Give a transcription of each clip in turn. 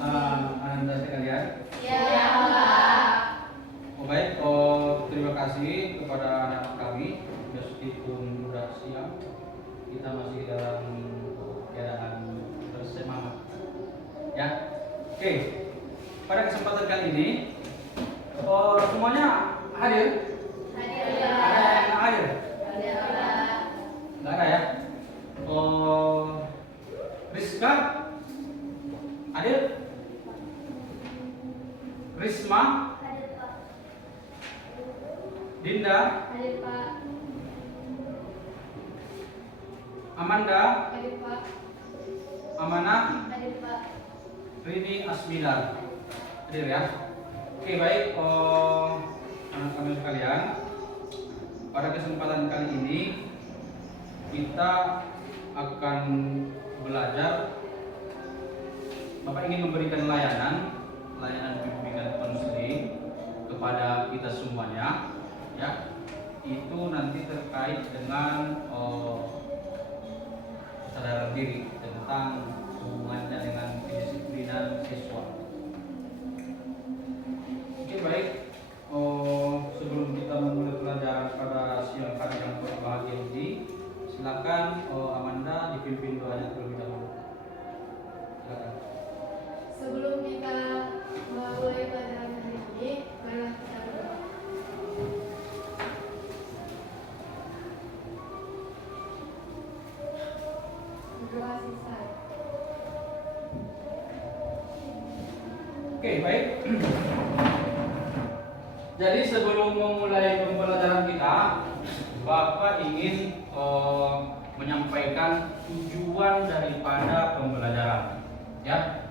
Anda sekalian. Ya, Pak. Oh, baik, terima kasih kepada anak kami. Meskipun sudah siang, kita masih dalam keadaan bersemangat. Ya, oke. Pada kesempatan kali ini, semuanya hadir. Hadir, Ada yang nggak hadir? Hadir, Pak. Nggak ada ya? Rizka, hadir? Risma, Hadir, Pak. Dinda, Hadir, Pak. Amanda, Hadir, Pak. Amanah, Hadir, Pak. Rini, Asmila. Hadir ya. Oke, baik, anak kami sekalian. Pada kesempatan kali ini kita akan belajar. Bapak ingin memberikan layanan bimbingan konseling kepada kita semuanya, ya. Itu nanti terkait dengan kesadaran diri tentang hubungannya dengan kedisiplinan siswa. Oke, baik. Sebelum kita memulai pelajaran pada siang hari yang berbahagia ini, silakan Amanda dipimpin doanya terlebih dahulu. Silakan. Sebelum kita memulai pelajaran hari ini, marilah kita berdoa. Berdoa selesai. Oke, baik. Jadi sebelum memulai pembelajaran kita, Bapak ingin menyampaikan tujuan daripada pembelajaran, ya.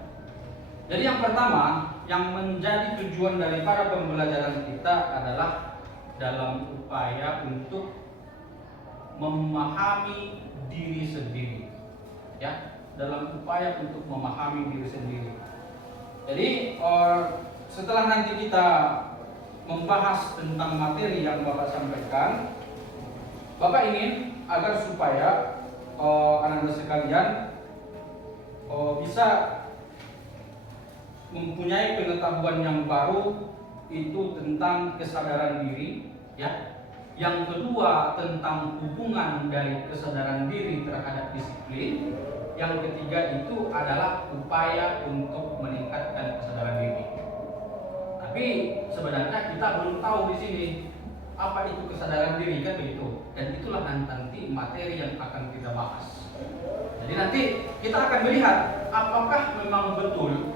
Jadi yang pertama, yang menjadi tujuan daripada pembelajaran kita adalah dalam upaya untuk memahami diri sendiri, ya. Dalam upaya untuk memahami diri sendiri. Jadi setelah nanti kita membahas tentang materi yang Bapak sampaikan, Bapak ingin agar supaya anak-anak sekalian bisa mempunyai pengetahuan yang baru itu tentang kesadaran diri, ya. Yang kedua tentang hubungan dari kesadaran diri terhadap disiplin. Yang ketiga itu adalah upaya untuk meningkatkan kesadaran diri. Tapi sebenarnya kita belum tahu di sini apa itu kesadaran diri, kan begitu. Dan itulah nanti materi yang akan kita bahas. Jadi nanti kita akan melihat apakah memang betul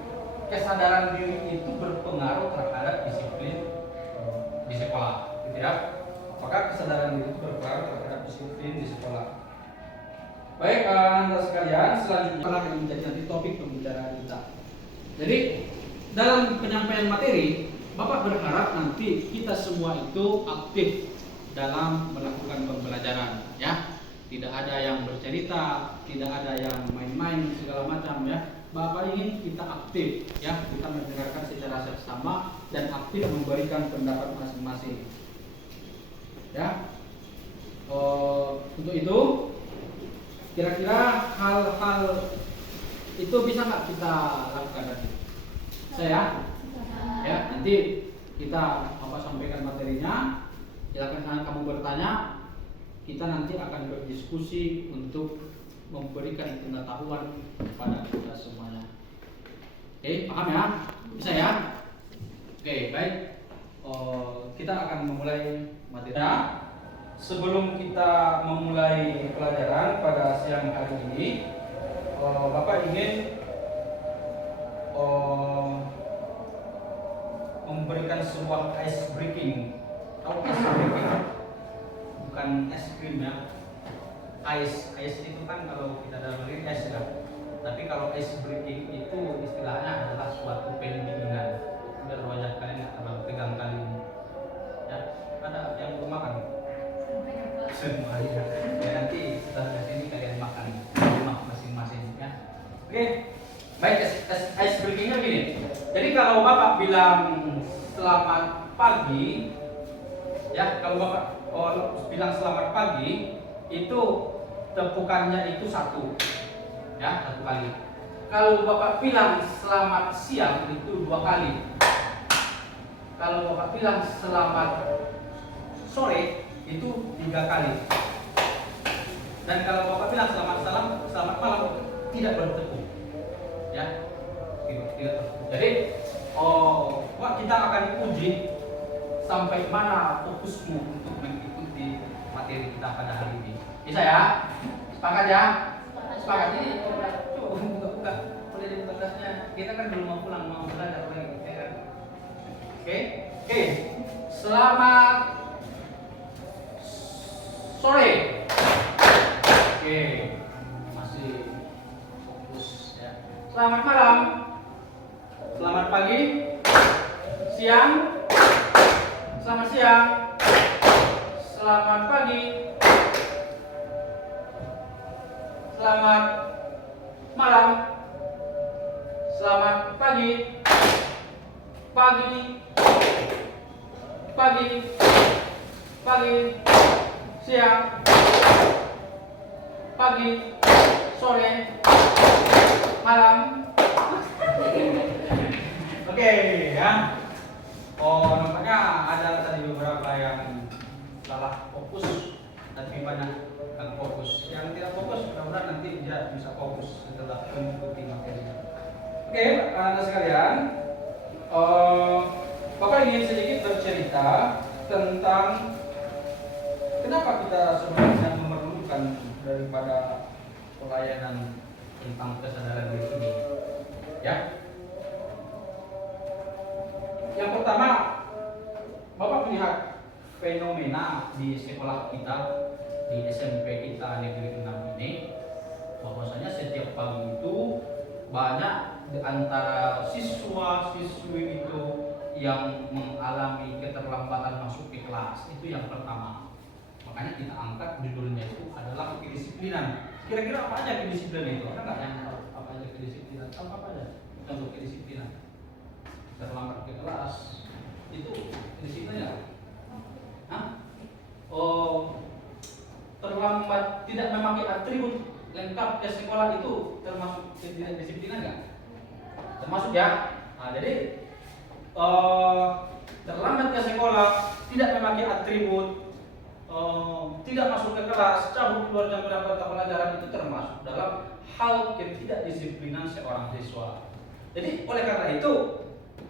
kesadaran diri itu berpengaruh terhadap disiplin di sekolah, gitu ya. Apakah kesadaran diri itu berpengaruh terhadap disiplin di sekolah? Baik, Anda sekalian, selanjutnya yang menjadi nanti topik pembicaraan kita. Jadi dalam penyampaian materi, Bapak berharap nanti kita semua itu aktif dalam melakukan pembelajaran, ya. Tidak ada yang bercerita, tidak ada yang main-main segala macam, ya. Bapak ingin kita aktif, ya. Kita mendengarkan secara seksama dan aktif memberikan pendapat masing-masing, ya. Untuk itu, kira-kira hal-hal itu bisa nggak kita lakukan nanti? Saya, ya, nanti kita sampaikan materinya. Silakan kamu bertanya. Kita nanti akan berdiskusi untuk memberikan pengetahuan kepada kita semuanya. Oke, paham ya? Bisa ya? Oke, baik. Kita akan memulai materinya. Sebelum kita memulai pelajaran pada siang hari ini, Bapak ingin memberikan sebuah ice breaking. Tahu ice breaking? Bukan es krim ya. Ice itu kan kalau kita dalam negeri es ya. Tapi kalau ice breaking itu istilahnya adalah suatu pendinginan. Biar wajah kalian nggak terlalu tegang kali ini. Ya, ada yang belum makan? Semuanya. Ya, nanti setelah dari sini kalian makan di rumah masing-masing, ya. Oke. Baik, ice breakingnya gini. Jadi kalau Bapak bilang selamat pagi, ya, kalau Bapak bilang selamat pagi, itu tepukannya itu satu, ya, satu kali. kalau Bapak bilang selamat siang itu 2 kali. Kalau Bapak bilang selamat sore itu 3 kali. Dan kalau Bapak bilang selamat malam tidak bertepuk. Ya. Tidak bertepuk. Jadi kita akan uji sampai mana fokusmu untuk mengikuti materi kita pada hari ini. Bisa ya? Sepakat ya? Sepakat. Ini coba buka. Boleh dibuka tasnya. Kita kan belum mau pulang, mau belajar lagi. Ya kan? Oke. Selamat sore. Oke. Masih fokus ya. Selamat malam. Selamat pagi. Siang. Selamat siang. Selamat pagi. Selamat malam. Selamat pagi. Pagi. Siang. Pagi. Sore. Malam. Oke ya. Nampaknya ada tadi beberapa yang salah fokus, tapi banyak yang fokus. Yang tidak fokus, mudah-mudahan nanti dia bisa fokus setelah mengikuti materinya. Oke, anak sekalian, Bapak ingin sedikit bercerita tentang kenapa kita sebenarnya memerlukan daripada pelayanan tentang kesadaran diri ini. Ya. Yang pertama, Bapak melihat fenomena di sekolah kita, di SMP kita negeri 6 ini, bahwasanya setiap pagi itu banyak di antara siswa-siswi itu yang mengalami keterlambatan masuk ke kelas. Itu yang pertama. Makanya kita angkat judulnya itu adalah kedisiplinan. Kira-kira apa aja kedisiplinan itu? Ada nggak yang tahu apa aja kedisiplinan? Apa aja contoh kedisiplinan? Terlambat ke kelas itu kedisiplinnya? Terlambat tidak memakai atribut lengkap ke sekolah itu termasuk kedisiplinan nggak? Termasuk ya. Nah, jadi terlambat ke sekolah, tidak memakai atribut, tidak masuk ke kelas, cabut keluar jam berapa pelajaran itu termasuk dalam hal ketidakdisiplinan seorang siswa. Jadi oleh karena itu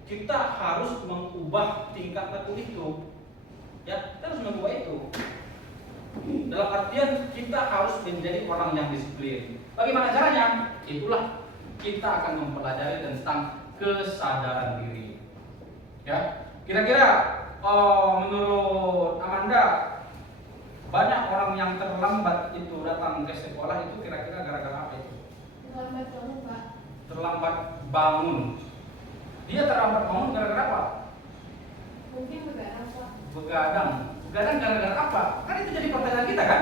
kita harus mengubah tingkah laku itu. Ya, kita harus mengubah itu. Dalam artian kita harus menjadi orang yang disiplin. Bagaimana caranya? Itulah kita akan mempelajari tentang kesadaran diri. Ya, kira-kira menurut Amanda, banyak orang yang terlambat itu datang ke sekolah itu kira-kira gara-gara apa itu? Terlambat bangun, Pak. Terlambat bangun. Dia terlambat bangun gara-gara apa? Mungkin begadang, Pak. Begadang gara-gara apa? Kan itu jadi pertanyaan kita kan?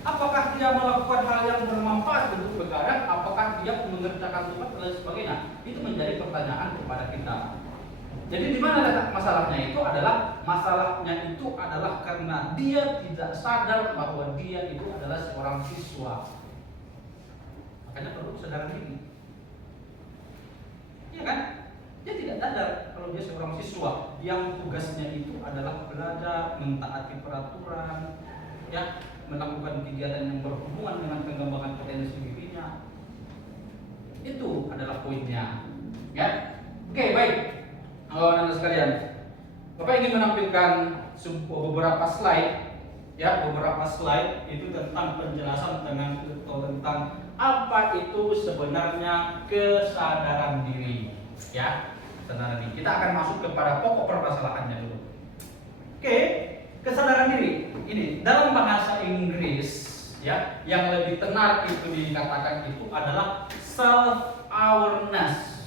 Apakah dia melakukan hal yang bermanfaat untuk begadang? Apakah dia mengerjakan tugas dan sebagainya? Itu menjadi pertanyaan kepada kita. Jadi di mana letak masalahnya itu adalah karena dia tidak sadar bahwa dia itu adalah seorang siswa. Makanya perlu kesadaran diri. Iya kan? Dia tidak sadar kalau dia seorang siswa yang tugasnya itu adalah belajar, mentaati peraturan, ya, melakukan kegiatan yang berhubungan dengan pengembangan potensi dirinya. Itu adalah poinnya. Ya. Oke, baik. Anak sekalian, Bapak ingin menampilkan beberapa slide, ya, beberapa slide itu tentang penjelasan tentang apa itu sebenarnya kesadaran diri, ya. Kesadaran diri. Kita akan masuk kepada pokok permasalahannya dulu. Oke, kesadaran diri ini dalam bahasa Inggris, ya, yang lebih tenar itu dikatakan itu adalah self awareness.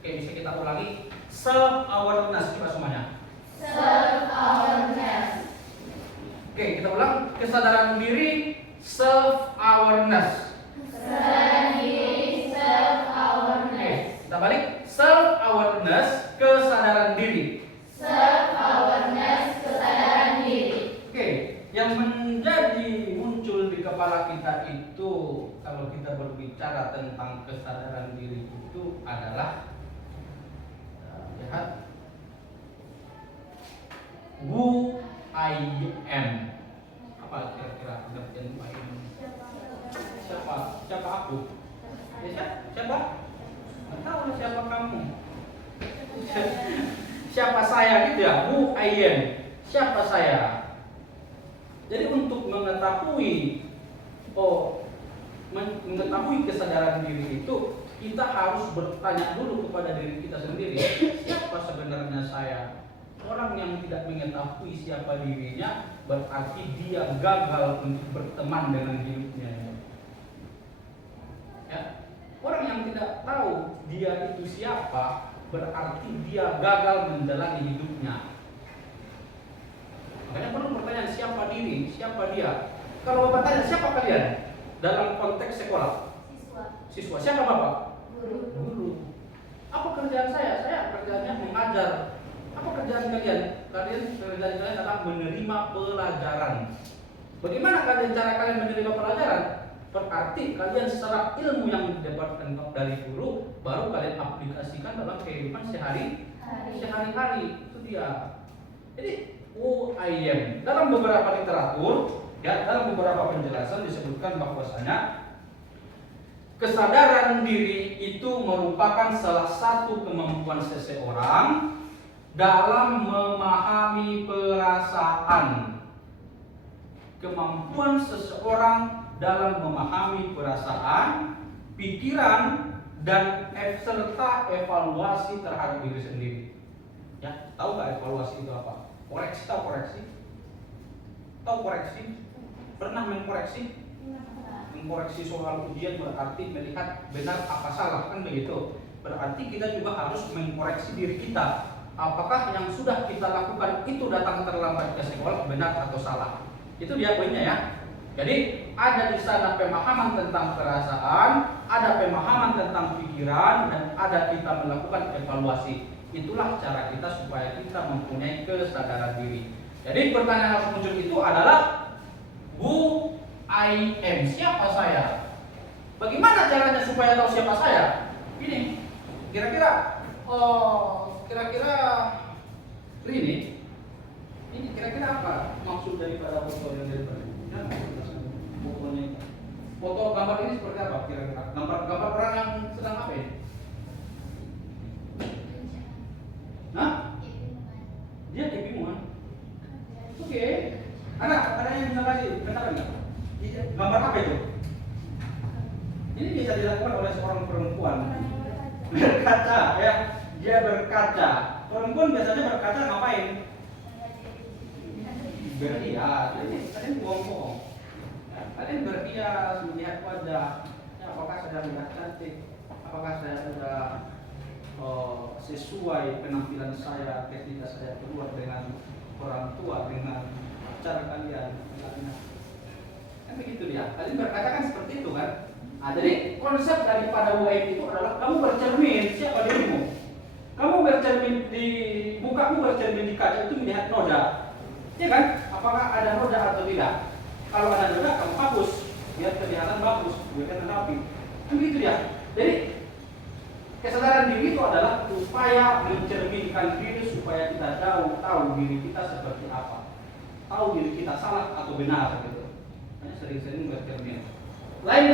Oke, bisa kita ulangi. Self awareness, coba semuanya. Self awareness. Oke, kita ulang. Kesadaran diri, self awareness. Kesadaran diri, self awareness. Oke, kita balik. Self awareness, kesadaran diri. Self awareness, kesadaran diri. Oke, yang menjadi muncul di kepala kita itu kalau kita berbicara tentang kesadaran diri itu adalah lihat who I am. Apa kira-kira pengertian who I am? Siapa aku? Ya, siapa? Nggak tahu lah siapa kamu. Siapa saya gitu ya? Who I am. Siapa saya? Jadi untuk mengetahui mengetahui kesadaran diri itu, kita harus bertanya dulu kepada diri kita sendiri, siapa sebenarnya saya? Orang yang tidak mengetahui siapa dirinya berarti dia gagal untuk berteman dengan hidupnya. Ya. Orang yang tidak tahu dia itu siapa berarti dia gagal menjalani hidupnya. Makanya perlu pertanyaan, siapa diri, siapa dia? Kalau Bapak tanya, siapa kalian? Dalam konteks sekolah? Siswa. Siapa Bapak? Guru. Apa kerjaan saya? Saya kerjaannya mengajar. Apa kerjaan kalian? Kerjaan kalian adalah menerima pelajaran. Bagaimana cara kalian menerima pelajaran? Berarti kalian secara ilmu yang didapatkan dari guru baru kalian aplikasikan dalam kehidupan sehari-hari. Itu dia. Jadi who I am. Dalam beberapa literatur, ya, dalam beberapa penjelasan disebutkan bahwasanya kesadaran diri itu merupakan salah satu kemampuan seseorang dalam memahami perasaan. Kemampuan seseorang dalam memahami perasaan, pikiran, dan serta evaluasi terhadap diri sendiri. Ya, tahu nggak evaluasi itu apa? Koreksi, tahu koreksi? Tahu koreksi? Pernah mengkoreksi? Mengkoreksi soal ujian berarti melihat benar apa salah, kan begitu? Berarti kita juga harus mengkoreksi diri kita. Apakah yang sudah kita lakukan itu datang terlambat ke sekolah benar atau salah? Itu dia poinnya ya. Jadi ada di sana pemahaman tentang perasaan, ada pemahaman tentang pikiran, dan ada kita melakukan evaluasi. Itulah cara kita supaya kita mempunyai kesadaran diri. Jadi pertanyaan yang muncul itu adalah who I am, siapa saya? Bagaimana caranya supaya tahu siapa saya? Ini kira-kira ini kira-kira apa maksud daripada foto yang daripada fotonya? Foto gambar ini seperti apa kira-kira? Gambar orang yang sedang apa ini? Nah, dia kebingungan. Oke. Ada yang bisa kasih pendapat nggak? Gambar apa itu? Ini bisa dilakukan oleh seorang perempuan. Berkaca, ya. Dia berkaca. Perempuan biasanya berkaca ngapain? Berhias. Jadi kalian bohong-bohong. Ya, kalian berhias, melihat wajah. Ya, apakah saya sudah cantik? Apakah saya sudah sesuai penampilan saya ketika saya keluar dengan orang tua, dengan pacar kalian, misalnya. Kan begitu dia. Kalian berkaca kan seperti itu kan? Nah, jadi konsep daripada UAM itu adalah kamu bercermin siapa dirimu. Kamu bercermin di mukamu, bercermin di kaca itu melihat noda, ya kan? Apakah ada noda atau tidak? Kalau ada noda, kamu hapus biar kelihatan bagus, kelihatan rapi. Kan begitu dia. Jadi kesadaran diri itu adalah upaya mencerminkan diri supaya kita tahu diri kita seperti apa, tahu diri kita salah atau benar gitu. Hanya sering-sering bercermin. Lain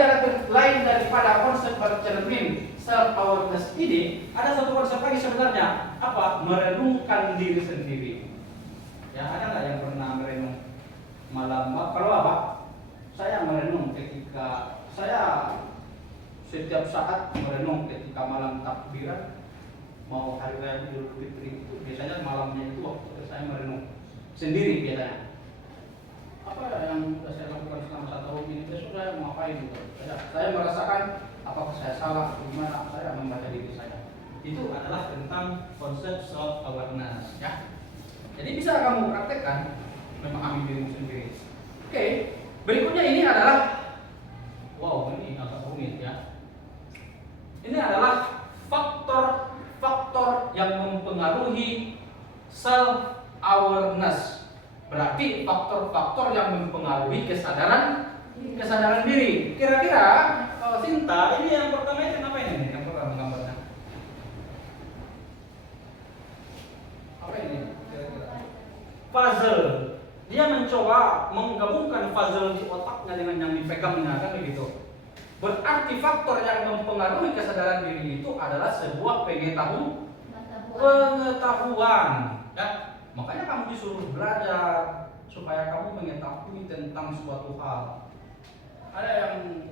daripada konsep bercermin self awareness ini, ada satu konsep lagi sebenarnya, apa? Merenungkan diri sendiri. Ya, ada nggak yang pernah merenung malam? Kalau apa? Saya merenung ketika saya setiap saat merenung ketika malam takbiran mau hari raya Idul Fitri itu biasanya malamnya itu waktu saya merenung sendiri biasanya. Apa yang sudah saya lakukan selama 1 tahun ini? Besok saya mau ngapain gitu? Saya merasakan apakah saya salah, gimana saya membaca diri saya. Itu adalah tentang konsep self awareness ya. Jadi bisa kamu praktekkan memahami dirimu sendiri. Oke, berikutnya ini adalah ini agak rumit ya. Ini adalah faktor-faktor yang mempengaruhi self awareness. Berarti faktor-faktor yang mempengaruhi kesadaran diri. Kira-kira Sinta, ini yang pertama itu kenapa puzzle. Dia mencoba menggabungkan puzzle di otaknya dengan yang dipegangnya, kan begitu. Berarti faktor yang mempengaruhi kesadaran diri itu adalah sebuah pengetahuan, ya. Makanya kamu disuruh belajar supaya kamu mengetahui tentang suatu hal. Ada yang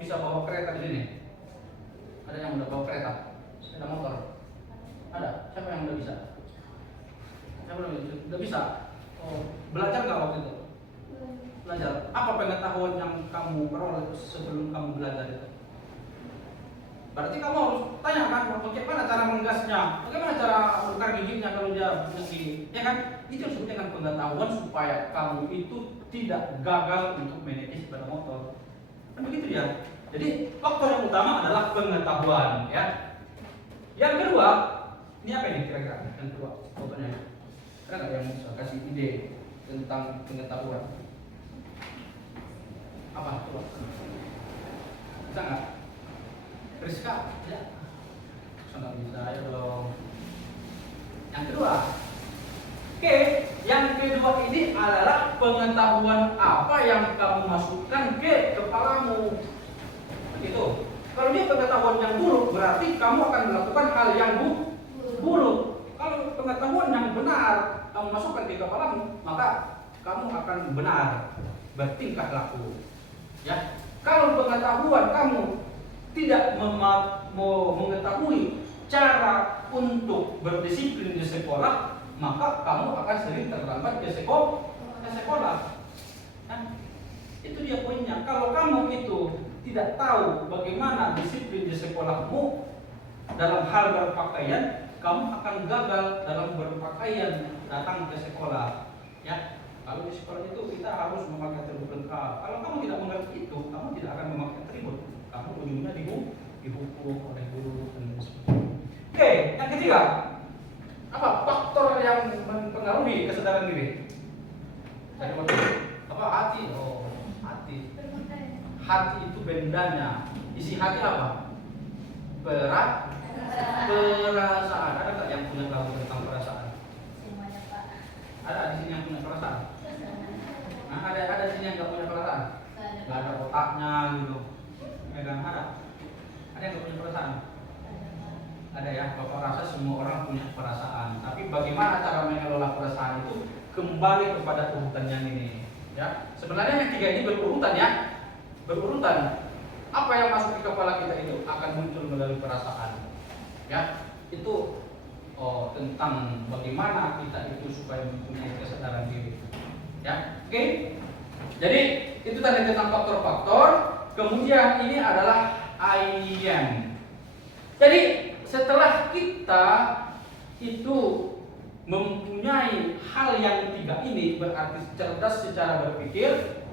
bisa bawa kereta di sini? Ada yang udah bawa kereta? Sepeda motor? Ada? Siapa yang udah bisa? Siapa yang udah bisa? Belajar nggak waktu itu? Belajar. Apa pengetahuan yang kamu peroleh sebelum kamu belajar itu? Berarti kamu harus tanyakan bagaimana cara menggasnya, bagaimana cara bongkar giginya kalau dia gigi, ya kan? Itu disebut dengan pengetahuan supaya kamu itu tidak gagal untuk menaiki sepeda motor. Kan begitu ya. Jadi faktor yang utama adalah pengetahuan, ya. Yang kedua, ini apa ini kira-kira? Yang kedua, fotonya. Ada nggak yang bisa kasih ide tentang pengetahuan? Apa? Coba. Bisa nggak? Rizka? Ya. Sangat bisa, ya dong. Yang kedua. Oke, yang kedua ini adalah pengetahuan apa yang kamu masukkan ke kepalamu. Begitu. Kalau dia pengetahuan yang buruk, berarti kamu akan melakukan hal yang buruk. Kalau pengetahuan yang benar kamu masukkan di kepalamu, maka kamu akan benar bertingkah laku. Ya, kalau pengetahuan kamu tidak mengetahui cara untuk berdisiplin di sekolah, maka kamu akan sering terlambat ke sekolah. Nah, itu dia poinnya. Kalau kamu itu tidak tahu bagaimana disiplin di sekolahmu dalam hal berpakaian, kamu akan gagal dalam berpakaian datang ke sekolah. Ya, kalau di sekolah itu kita harus memakai atribut lengkap. Kalau kamu tidak mengerti itu, kamu tidak akan memakai atribut. Kamu ujungnya dihukum oleh guru dan sebagainya. Oke, yang ketiga, apa faktor yang mempengaruhi kesadaran diri? Apa hati? Oh, hati. Hati itu bendanya. Isi hati apa? Perasaan. Ada nggak yang punya tahu tentang perasaan? Semuanya, Pak. Ada di sini yang punya perasaan? Nah, ada di sini yang nggak punya perasaan? Nggak ada otaknya gitu. Ya kan ada? Ada yang nggak punya perasaan? Ada ya. Bapak rasa semua orang punya perasaan. Tapi bagaimana cara mengelola perasaan itu kembali kepada urutan yang ini. Ya, sebenarnya yang tiga ini berurutan ya. Berurutan. Apa yang masuk di kepala kita itu akan muncul melalui perasaan. Ya, itu tentang bagaimana kita itu supaya mempunyai kesadaran diri. Ya, oke. Jadi itu tadi tentang faktor-faktor. Kemudian ini adalah IM. Jadi setelah kita itu mempunyai hal yang tiga ini, berarti cerdas secara berpikir,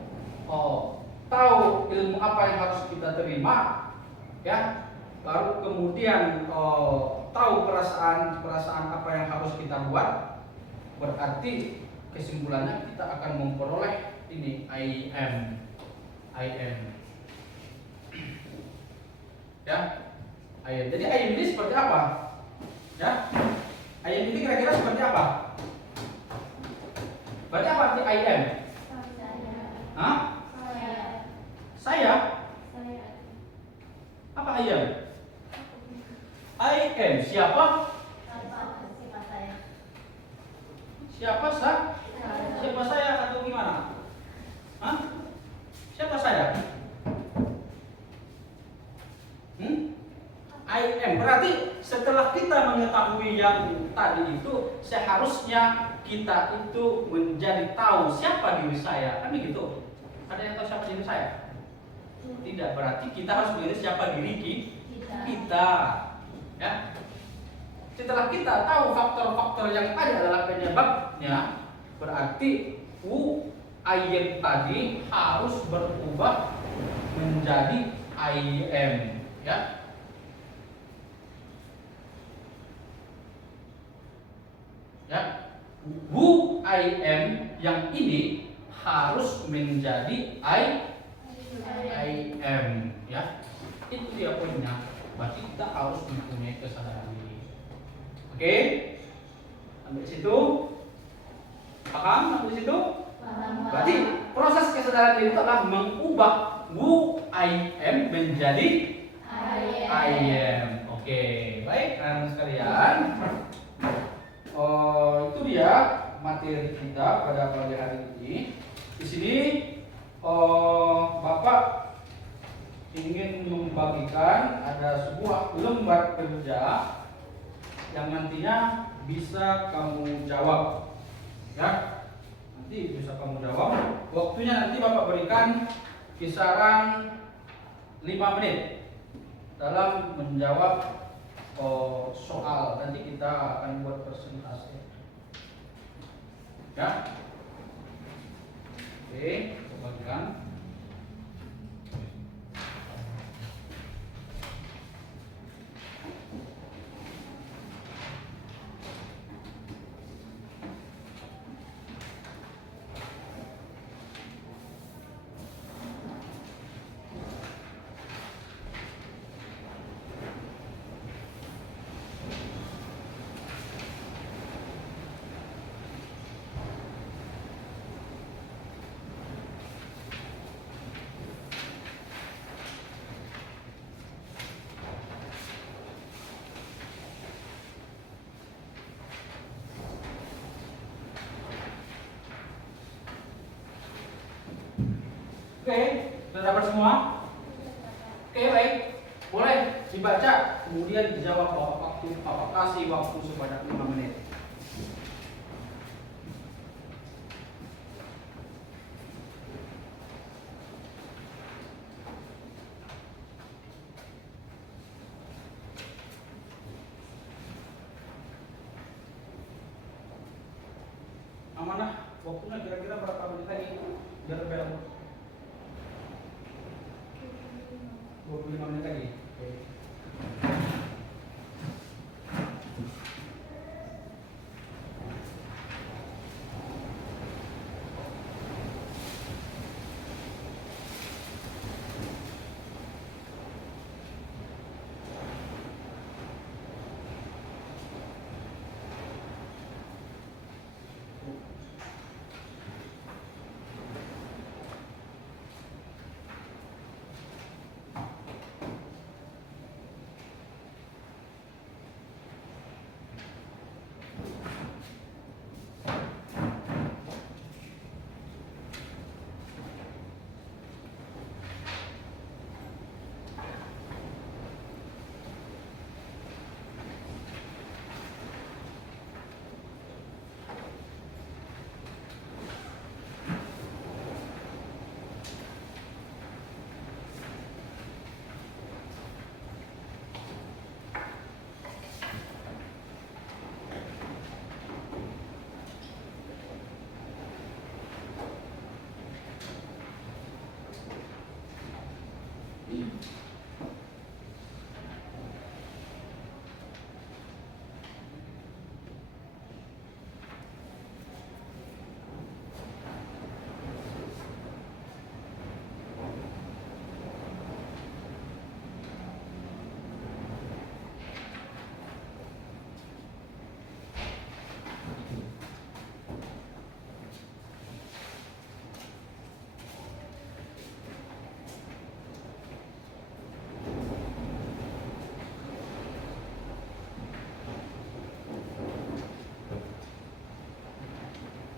tahu ilmu apa yang harus kita terima, ya, baru kemudian tahu perasaan apa yang harus kita buat, berarti kesimpulannya kita akan memperoleh ini IM. Ya, IM. Jadi IM ini seperti apa? Ya, IM ini kira-kira seperti apa? Berarti apa arti IM? Hah? Saya? Apa IM? IM siapa? Siapa Siapa saya atau gimana? Hah? Siapa saya? IM berarti setelah kita mengetahui yang tadi itu, seharusnya kita itu menjadi tahu siapa diri saya, kan begitu? Ada yang tahu siapa diri saya? Tidak, berarti kita harus mengenali siapa diri kita. Ya. Setelah kita tahu faktor-faktor yang ada adalah penyebabnya, berarti IM tadi harus berubah menjadi IM, ya. Ya. IM yang ini harus menjadi IM, ya. Itu dia poinnya. Berarti kita harus mempunyai kesadaran diri. Oke? Sampai situ. Paham sampai situ? Paham. Berarti proses kesadaran diri itu adalah mengubah who I am menjadi I am. Oke, baik anak sekalian. Itu dia materi kita pada pagi hari ini. Di sini Bapak ingin membagikan ada sebuah lembar kerja yang nantinya bisa kamu jawab, ya. Nanti bisa kamu jawab. Waktunya nanti Bapak berikan kisaran 5 menit dalam menjawab soal. Nanti kita akan buat presentasi, ya. Oke, coba bagikan. Oke, sudah dapat semua? Oke, baik. Boleh dibaca, kemudian dijawab. Bapak kasih waktu sebanyak 5 menit. Amanah, waktunya kira-kira berapa menit lagi? Biar bel 25 menit lagi. Oke.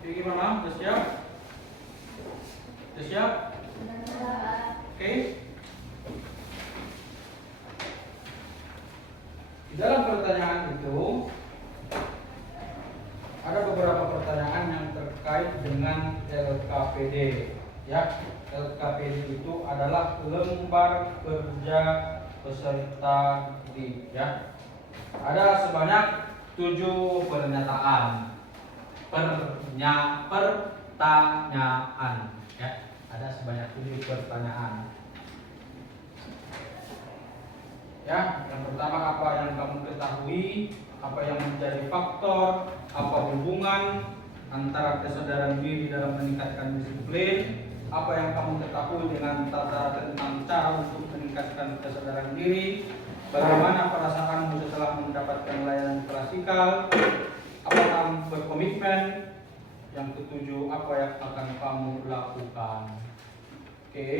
Oke, gimana? Sudah siap? Sudah siap? Oke. Di dalam pertanyaan itu ada beberapa pertanyaan yang terkait dengan LKPD, ya. LKPD itu adalah lembar kerja peserta didik, ya. Ada sebanyak 7 pertanyaan, ya. Ada sebanyak 7 pertanyaan. Ya, yang pertama, apa yang kamu ketahui, apa yang menjadi faktor, apa hubungan antara kesadaran diri dalam meningkatkan disiplin, apa yang kamu ketahui tentang cara untuk meningkatkan kesadaran diri, bagaimana perasaanmu setelah mendapatkan layanan klasikal, apakah kamu berkomitmen, Yang ketujuh, apa yang akan kamu lakukan? Oke.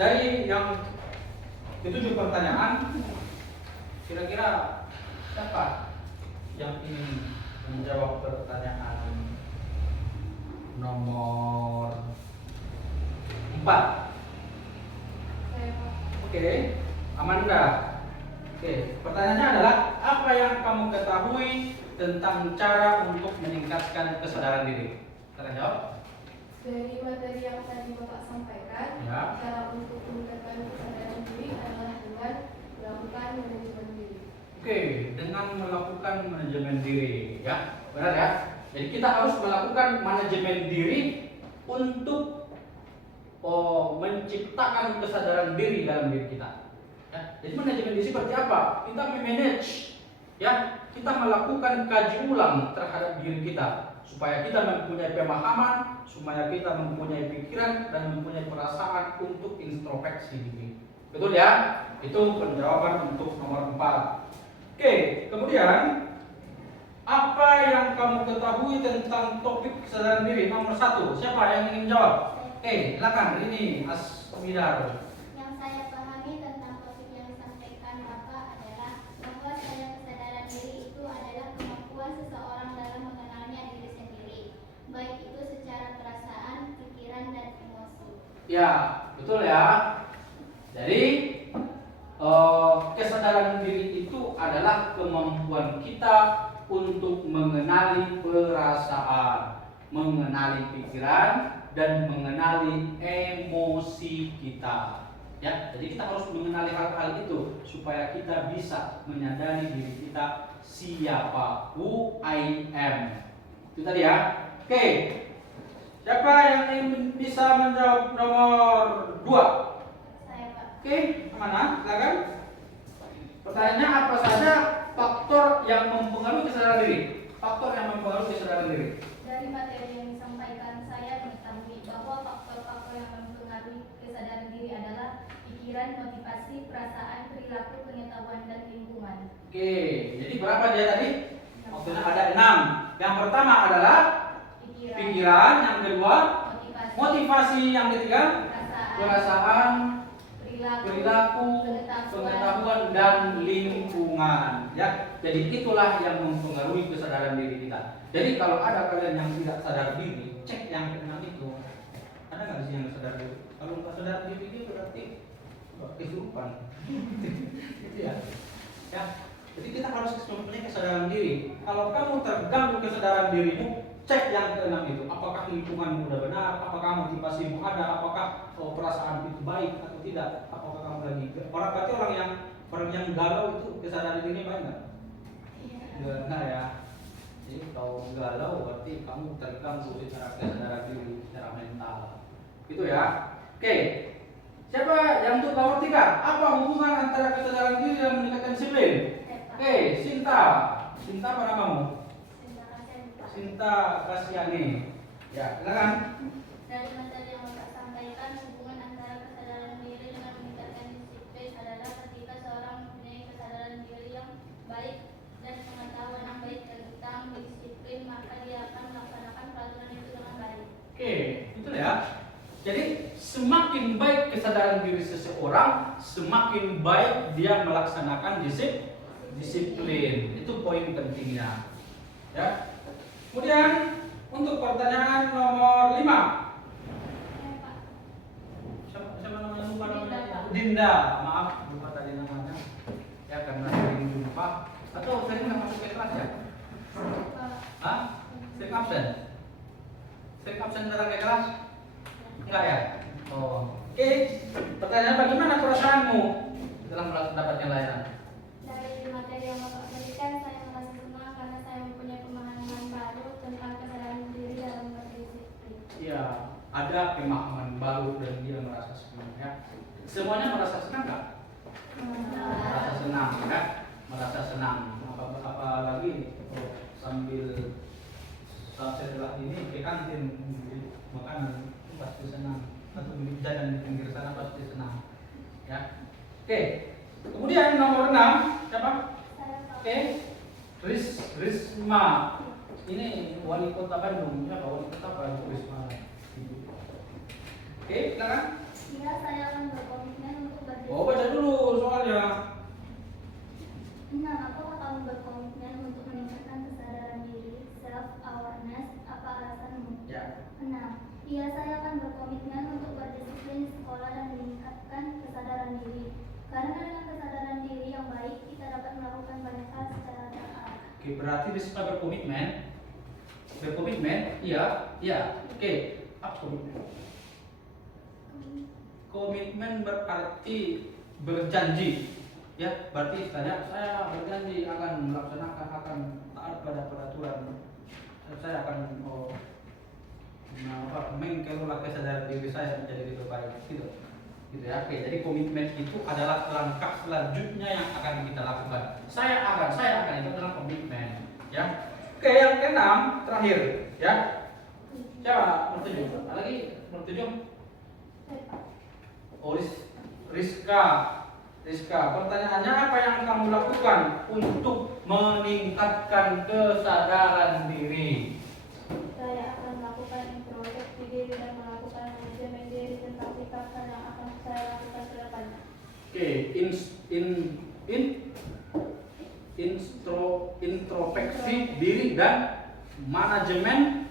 Dari yang ketujuh pertanyaan, kira-kira siapa yang ingin menjawab pertanyaan nomor 4? Saya Pak. Oke, Amanda. Oke, pertanyaannya adalah apa yang kamu ketahui tentang cara untuk meningkatkan kesadaran diri? Kita jawab. Dari materi yang tadi Bapak sampaikan, Ya. cara untuk meningkatkan kesadaran diri adalah dengan melakukan manajemen diri. Oke, dengan melakukan manajemen diri, ya, benar ya. Jadi kita harus melakukan manajemen diri untuk menciptakan kesadaran diri dalam diri kita. Ya, jadi manajemen diri seperti apa? Kita memanage, ya, kita melakukan kaji ulang terhadap diri kita supaya kita mempunyai pemahaman, supaya kita mempunyai pikiran dan mempunyai perasaan untuk introspeksi diri. Betul ya? Itu penjawaban untuk nomor 4. Oke, kemudian apa yang kamu ketahui tentang topik kesadaran diri? Nomor 1, siapa yang ingin jawab? Oke, silakan. Ini Asmidar. Yang saya pahami tentang topik yang disampaikan Bapak adalah bahwa kesadaran diri itu adalah kemampuan seseorang dalam mengenalnya diri sendiri, baik itu secara perasaan, pikiran, dan emosi. Ya, betul ya. Jadi kesadaran diri itu adalah kemampuan kita untuk mengenali perasaan, mengenali pikiran, dan mengenali emosi kita. Ya, jadi kita harus mengenali hal-hal itu supaya kita bisa menyadari diri kita siapa, who I am. Itu tadi ya. Oke. Siapa yang ingin bisa menjawab nomor 2? Saya Pak. Oke, mana? Silakan. Pertanyaannya apa saja faktor yang mempengaruhi kesadaran diri? Faktor yang mempengaruhi kesadaran diri. Dari materi yang disampaikan, saya mengetahui bahwa faktor-faktor yang mempengaruhi kesadaran diri adalah pikiran, motivasi, perasaan, perilaku, pengetahuan, dan lingkungan. Oke, jadi berapa dia tadi? Waktunya ada 6. Yang pertama adalah pikiran, yang kedua motivasi, yang ketiga perasaan, perilaku, pengetahuan, dan lingkungan. Ya, jadi itulah yang mempengaruhi kesadaran diri kita. Jadi kalau ada kalian yang tidak sadar diri, cek yang keenam itu. Ada nggak sih yang sadar diri? Kalau nggak sadar diri itu berarti kesurupan. Gitu ya. Ya. Jadi kita harus mempunyai kesadaran diri. Kalau kamu terganggu kesadaran dirimu, cek yang keenam itu. Apakah lingkunganmu sudah benar? Apakah motivasimu ada? Apakah perasaan itu baik atau tidak? Apakah kamu lagi berarti orang yang galau itu kesadaran dirinya baik nggak? Benar ya. Jadi kalau galau berarti kamu terganggu secara kesadaran diri, secara mental. Gitu ya. Oke. Siapa yang untuk nomor 3? Apa hubungan antara kesadaran diri dan meningkatkan disiplin? Oke, Sinta. Sinta apa namamu? Sinta Kasiani. Ya, silakan. Dari materi yang Bapak sampaikan, hubungan antara kesadaran diri dengan meningkatkan disiplin adalah ketika seorang mempunyai kesadaran diri yang baik dan pengetahuan yang baik tentang disiplin, maka dia akan melaksanakan peraturan itu dengan baik. Oke, betul ya. Jadi semakin baik kesadaran diri seseorang, semakin baik dia melaksanakan disiplin. Itu poin pentingnya. Ya. Kemudian untuk pertanyaan nomor 5. Siapa namanya? Lupa namanya. Dinda. Maaf, lupa tadi namanya. Ya karena sering jumpa atau sering nggak masuk ke kelas ya? Hah? Sering absen? Sering absen datang ke kelas? Enggak ya? Oh. Oke. Pertanyaan bagaimana perasaanmu dalam mendapatkan layanan? Dari materi yang Bapak berikan, saya merasa senang karena saya mempunyai pemahaman baru tentang kesadaran diri dalam berdisiplin. Iya, ada pemahaman baru dan dia merasa senang ya. Semuanya merasa senang nggak? Merasa senang ya, merasa senang. Apalagi sambil setelah ini ke kantin beli makanan pasti senang, atau beli jajan di pinggir sana pasti senang ya. Oke, kemudian nomor 6 siapa? Saya Pak. Oke, Risma. ini wali kota Bandung, ya wali kota Bandung Risma. Oke, silakan. Iya, saya akan berkomitmen untuk berdiri. Oh, baca dulu soalnya. 6. Apakah kamu berkomitmen untuk meningkatkan kesadaran diri, self awareness? Apa alasanmu? Ya. 6. Iya, saya akan berkomitmen untuk berdisiplin di sekolah dan meningkatkan kesadaran diri. Karena dengan kesadaran diri yang baik, kita dapat melakukan banyak hal secara terarah. Oke, berarti Risma berkomitmen. Berkomitmen? Iya, iya. Oke, apa komitmen? Komitmen berarti berjanji. Ya, berarti istilahnya saya berjanji akan melaksanakan, akan taat pada peraturan. Saya akan mengelola kesadaran diri saya menjadi lebih baik, gitu ya. Oke, jadi komitmen itu adalah langkah selanjutnya yang akan kita lakukan. Saya akan itu adalah komitmen, ya. Oke, yang keenam terakhir, ya. Coba nomor 7. Ada lagi nomor 7. Oh, Rizka, pertanyaannya apa yang kamu lakukan untuk meningkatkan kesadaran diri? Saya akan melakukan introspeksi diri dan melakukan manajemen diri tentang sikap yang akan saya lakukan ke depannya. Oke, introspeksi diri dan manajemen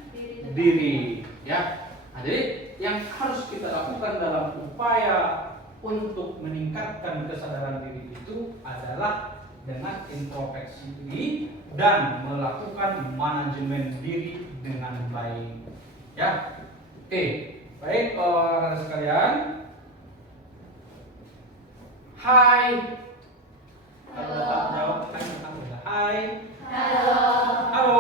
diri, ya. Nah, jadi yang harus kita lakukan dalam upaya untuk meningkatkan kesadaran diri itu adalah dengan introspeksi diri dan melakukan manajemen diri dengan baik, ya. Oke, baik rekan sekalian. Hai. Kalau tak jawab, hai. Halo. Halo.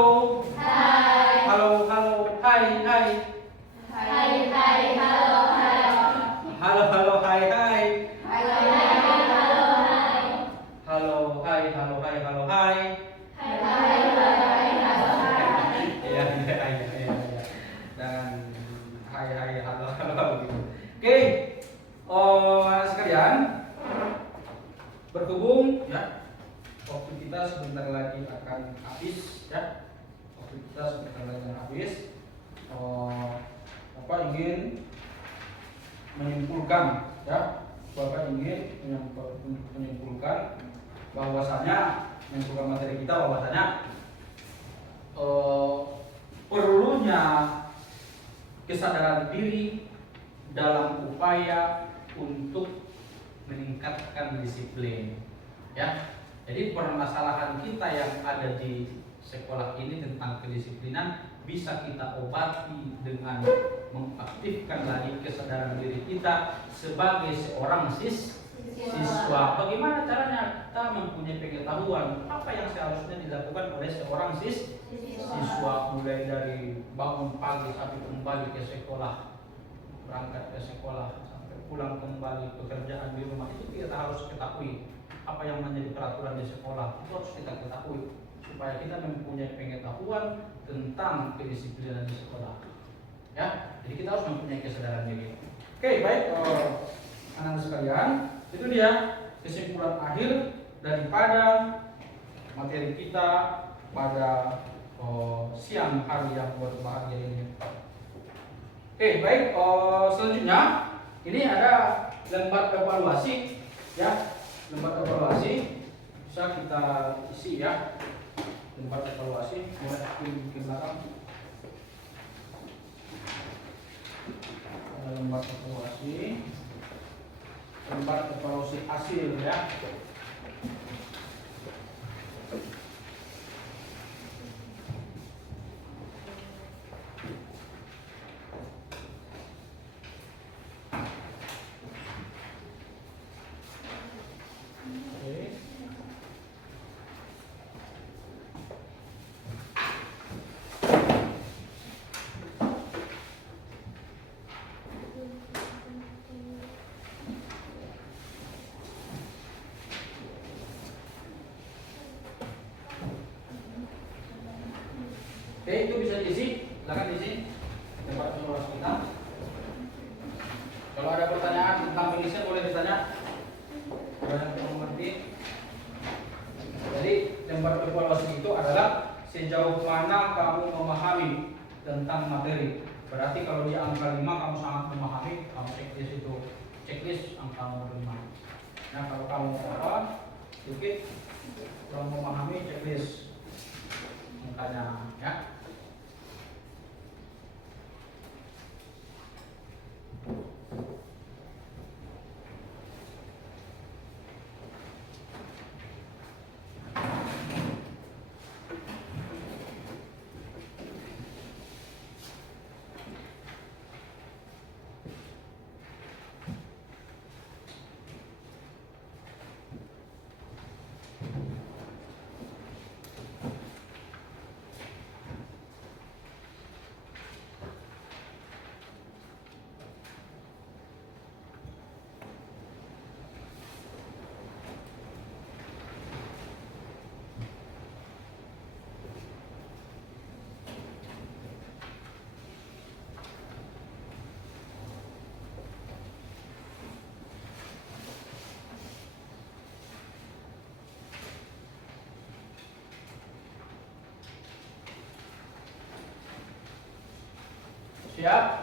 Hai. Halo, hai. Hai, halo, hai. Halo, hai. Halo, hai. Halo, hai. Iya. Dan hai, halo gitu. Oke. Anak sekalian, berhubung ya waktu kita sebentar lagi akan habis, ya. Bapak ingin menyimpulkan, ya. Bapak ingin menyimpulkan bahwasanya menyimpulkan materi kita bahwasanya perlunya kesadaran diri dalam upaya untuk meningkatkan disiplin, ya. Jadi permasalahan kita yang ada di sekolah ini tentang kedisiplinan bisa kita obati dengan mengaktifkan lagi kesadaran diri kita sebagai seorang siswa. Bagaimana caranya kita mempunyai pengetahuan apa yang seharusnya dilakukan oleh seorang siswa, mulai dari bangun pagi sampai kembali ke sekolah, berangkat ke sekolah sampai pulang kembali, pekerjaan di rumah, itu kita harus ketahui apa yang menjadi peraturan di sekolah, itu harus kita ketahui supaya kita mempunyai pengetahuan tentang kedisiplinan di sekolah, ya. Jadi kita harus mempunyai kesadaran diri. Oke, baik anak-anak sekalian, itu dia kesimpulan akhir daripada materi kita pada siang hari yang berbahagia ini. Oke, baik, selanjutnya ini ada lembar evaluasi, ya. Lembar evaluasi bisa kita isi, ya. Lembar evaluasi boleh ke belakang. Ada lembar evaluasi hasil, ya. Oke, itu bisa diisi, silakan diisi tempat evaluasi kita. Kalau ada pertanyaan tentang pengisian boleh ditanya. Kalau yang belum mengerti. Jadi lembar evaluasi itu adalah sejauh mana kamu memahami tentang materi. Berarti kalau di angka 5 kamu sangat memahami, kamu checklist itu. Checklist angka nomor 5. Nah, kalau kamu sedikit kurang memahami, checklist angkanya ya. Siap?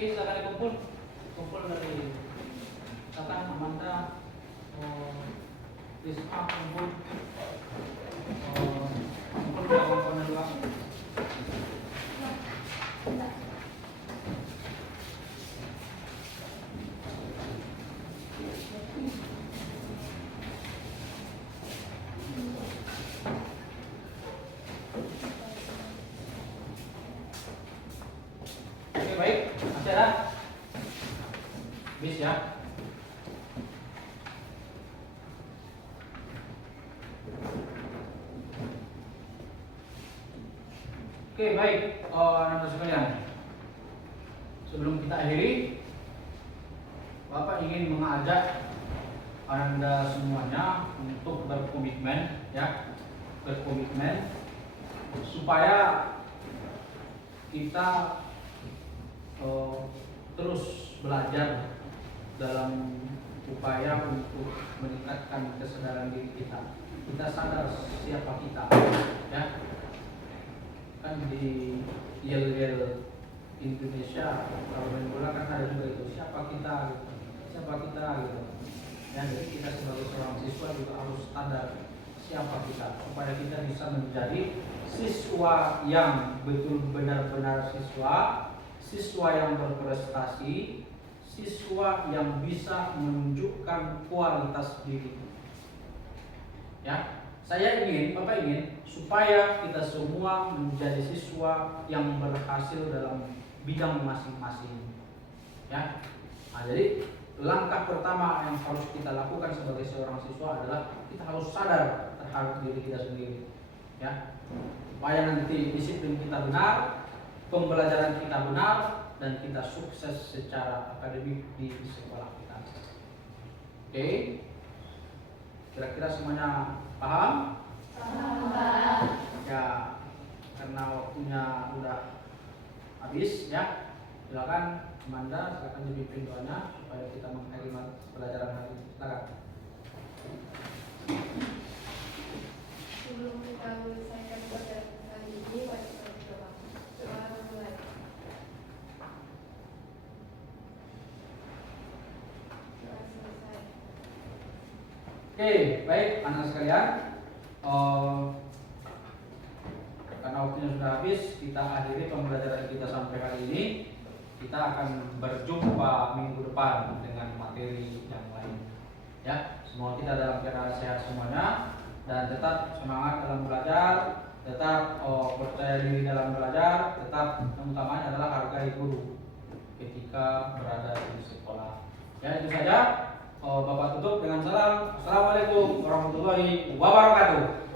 Oke, silakan kumpul dari Tatan, Amanda, Risma, kumpul di kawan-kawan dulu. Oke, baik, masih ada? Bis ya. Oke, baik, anak-anak sekalian. Sebelum kita akhiri, Bapak ingin mengajak Anda semuanya untuk berkomitmen, ya, berkomitmen supaya kita terus belajar dalam upaya untuk meningkatkan kesadaran diri kita. Kita sadar siapa kita, ya. Kan di yel-yel Indonesia kalau main bola kan ada juga itu siapa kita gitu. Dan jadi kita sebagai seorang siswa juga harus sadar siapa kita supaya kita bisa menjadi siswa yang benar-benar siswa yang berprestasi, siswa yang bisa menunjukkan kualitas diri. Ya, Bapak ingin supaya kita semua menjadi siswa yang berhasil dalam bidang masing-masing. Ya, nah, jadi langkah pertama yang harus kita lakukan sebagai seorang siswa adalah kita harus sadar terhadap diri kita sendiri. Ya, supaya nanti disiplin kita benar, pembelajaran kita benar, dan kita sukses secara akademik di sekolah kita. Oke, kira-kira semuanya paham? Paham. Ya, karena waktunya udah habis ya. Silakan Amanda, silakan dipimpin doanya supaya kita mengakhiri pelajaran hari ini. Silakan. Sebelum kita menyelesaikan pelajaran kali ini, wajib berdoa. Doa mulai. Doa selesai. Oke, baik anak sekalian. Karena waktunya sudah habis, kita akhiri pembelajaran kita sampai hari ini. Kita akan berjumpa minggu depan dengan materi yang lain. Ya, semoga kita dalam keadaan sehat semuanya. dan tetap semangat dalam belajar, tetap percaya diri dalam belajar, tetap yang utamanya adalah hargai guru ketika berada di sekolah. Ya, itu saja. Bapak tutup dengan salam. Assalamualaikum warahmatullahi wabarakatuh.